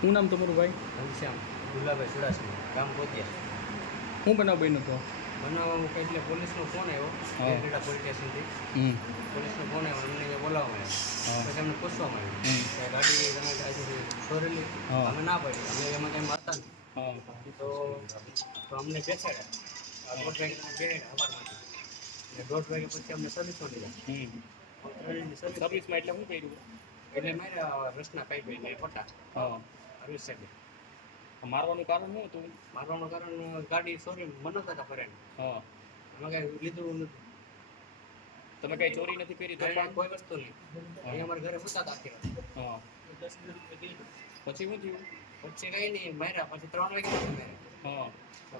શું નામ તમારું ભાઈ? ઘનશ્યામ ગુલાભાઈ ચુડાસમા ગામ ગોતિયા શું બનાવ બન્યો તો? બનાવવા કંઈ એટલે પોલીસનો ફોન આવ્યો હા. પોલીસ સ્ટેશનથી પોલીસનો ફોન આવ્યો અમને બોલાવવામાં આવ્યો. પછી અમને પૂછવામાં. આવ્યું કે ગાડી તમે આજે છોરેલી અમે ના પડી. અમે એમાં કંઈ મારતા નથી. તો અમને બેસાડ્યા. દોઢ વાગે બેસાડ્યા દોઢ વાગે પછી અમને સર્વિસ લીધા. સર્વિસમાં એટલે શું કર્યું? એટલે મારે રસના પાઇપ એટલે પટ્ટા હા સર્વિસ મારવાનું કારણ શું હતું? મારવાનું કારણ ગાડી સોરી મનત હતા ફરેન હા. અમે કાંઈ લીધું નથી. તમે કઈ ચોરી નથી કરી તો પણ? કોઈ વસ્તુ નહીં. અહીંયા અમારા ઘરે હતા આખી. હા. પછી શું થયું? પછી કઈ નહીં માર્યા. પછી ત્રણ વાગે માર્યા. હા.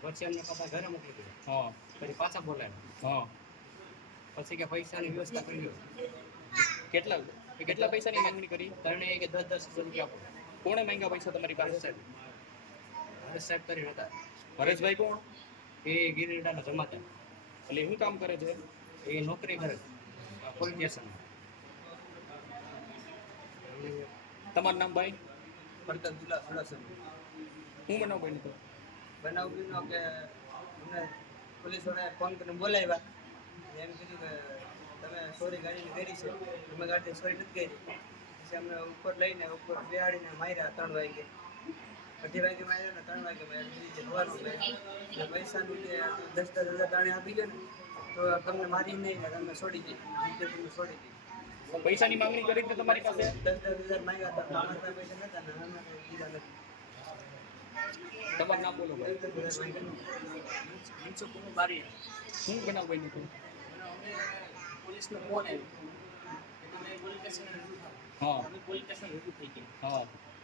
પછી અમને પાછા ઘરે મોકલી દીધા. હા. પછી પાછા બોલાવ્યા. હા. પછી કે પૈસાની વ્યવસ્થા કરી કેટલા કેટલા પૈસાની માંગણી કરી? ત્રણે કે દસ દસ હજાર રૂપિયા આપો. કોણે માંગ્યા પૈસા તમારી પાસે સાહેબ? હરેશ સાહેબ કરી હતા. હરેશભાઈ કોણ? એ ગિરિડાના જમાતા એટલે શું કામ કરે છે? એ નોકરી કરે પોલિટિશિયન તમારું નામ ભાઈ? પડતર જિલ્લા સુલાસન હું બનાવ બન્યો તો બનાવ બીનો કે અમને પોલીસવાળાએ ફોન કરીને બોલાવ્યા. એમ કીધું કે તમે સોરી ગાડીની કરી છે. તમે ગાડી સોરી નથી કરી. પછી અમને ઉપર લઈને ઉપર બેહાડીને માર્યા ત્રણ વાગે. અઢી વાગે માર્યા ને ત્રણ વાગે માર્યા. બીજી સવારનું એટલે પૈસાનું જે દસ દસ હજાર દાણે આપી ગયો ને તો તમને મારી નહીં ને તમને છોડી દઈ રીતે તમને છોડી દઈ પૈસાની માંગણી કરી તો તમારી પાસે? દસ દસ હજાર માંગ્યા હતા. અમારા પાસે પૈસા નતા ને અમે દીધા નથી. તમારું નામ બોલો ભાઈ. શું બનાવ બન્યો તો પોલીસનો ફોન આવ્યો પોલીસ સ્ટેશન રજૂ થાઓ અમે પોલીસ સ્ટેશન રજૂ થઈ ગયા.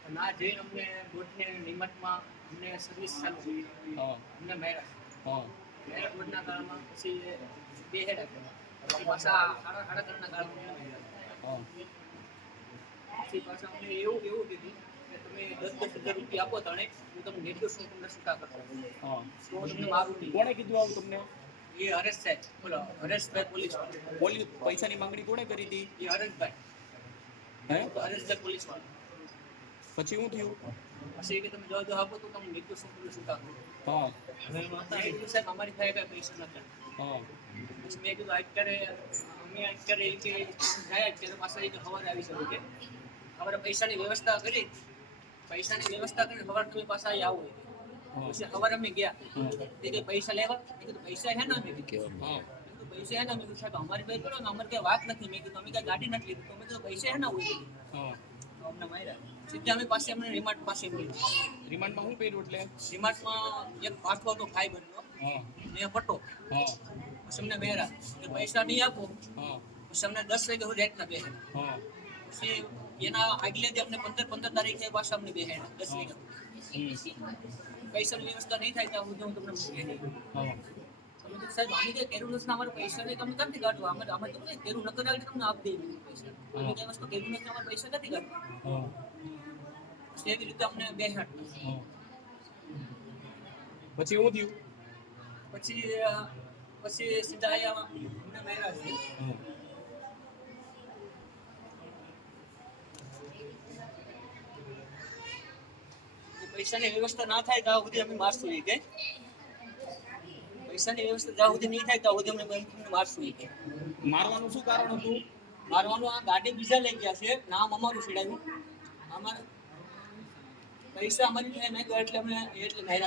ના જઈને અમને ગોઠને નિમતમાં અમને સર્વિસ ચાલુ કરી. અમને માર્યા. હા. માર્યા કાળમાં પછી બે હેડ પછી પાછા સાડા સાડા ત્રણના કાળમાં અમને માર્યા. હા. પછી પાછા અમને એવું એવું કીધું કે તમે દસ દસ હજાર રૂપિયા આપો તણે હું તમને નિર્દોષ તમને છૂટા તો તમને મારું કોણે કીધું આવું તમને? એ હરેશ સાહેબ બોલો હરેશભાઈ પોલીસ પોલીસ પૈસાની માંગણી કોણે કરી હતી? એ હરેશભાઈ. હે? હરેશભાઈ પોલીસ પછી શું થયું? પછી કે તમે જવાબ આપો તો તમને હા. સાહેબ અમારી પાસે કાંઈ પૈસા નતા હા. પછી મેં કીધું અત્યારે અમે અત્યારે કે જાય અત્યારે પાછા એ કે સવારે આવી શકો કે. અમારે પૈસાની વ્યવસ્થા કરી. પૈસાની વ્યવસ્થા કરી સવારે તમે પાછા આવો. પછી ખબર અમે ગયા. તે કે પૈસા લેવા? કીધું પૈસા હે ને અમે? હા. પૈસા હે ને મેં કીધું સાહેબ અમારી ભાઈ કરો અમારે કઈ વાત નથી. મેં કીધું અમે કઈ ગાડી નથી લીધી. તો પૈસા હે ને હોય હા. તો અમને માર્યા. સીધા અમે પાસે અમને રિમાન્ડ પાસે મળ્યું. રિમાન્ડમાં શું કર્યું એટલે? રિમાન્ડમાં એક પાછો હતો ભાઈ બન્યો. હા. ને પટ્ટો હા. પછી અમને બેરા કે પૈસા નહીં આપો. હા. પછી અમને દસ વાગે રેટ ના બેહે. હા. પછી એના આગલે દી અમને પંદર પંદર તારીખે પાછા અમને બેહે. દસ વાગે પૈસાની વ્યવસ્થા નહીં થાય ત્યાં સુધી હું તમને મૂકી નહીં તમે તો સાહેબ કઈ કર્યું નથી અમારે પૈસા નહીં તમે ક્યાંથી કાઢવા? અમે અમે તો કેરું નકર ન તમને આપી દઈએ પૈસા. અમે કઈ વસ્તુ કેરું નથી અમારે પૈસા ક્યાંથી કાઢવા. એવી રીતે અમને બે હાટ પછી હું થયું? પછી પછી સીધા અહીંયા અમને માર્યા છે હા કે પૈસાની વ્યવસ્થા ના થાય ત્યાં સુધી અમે મારશું કે પૈસાની વ્યવસ્થા જ્યાં સુધી નહીં થાય ત્યાં સુધી અમે તમને મારશું એ કે મારવાનું શું કારણ હતું? મારવાનું આ ગાડી બીજા લઈ ગયા છે. નામ અમારું છેડાયું. અમારું પૈસા અમારી નહીં એટલે અમે એટલે નાયરા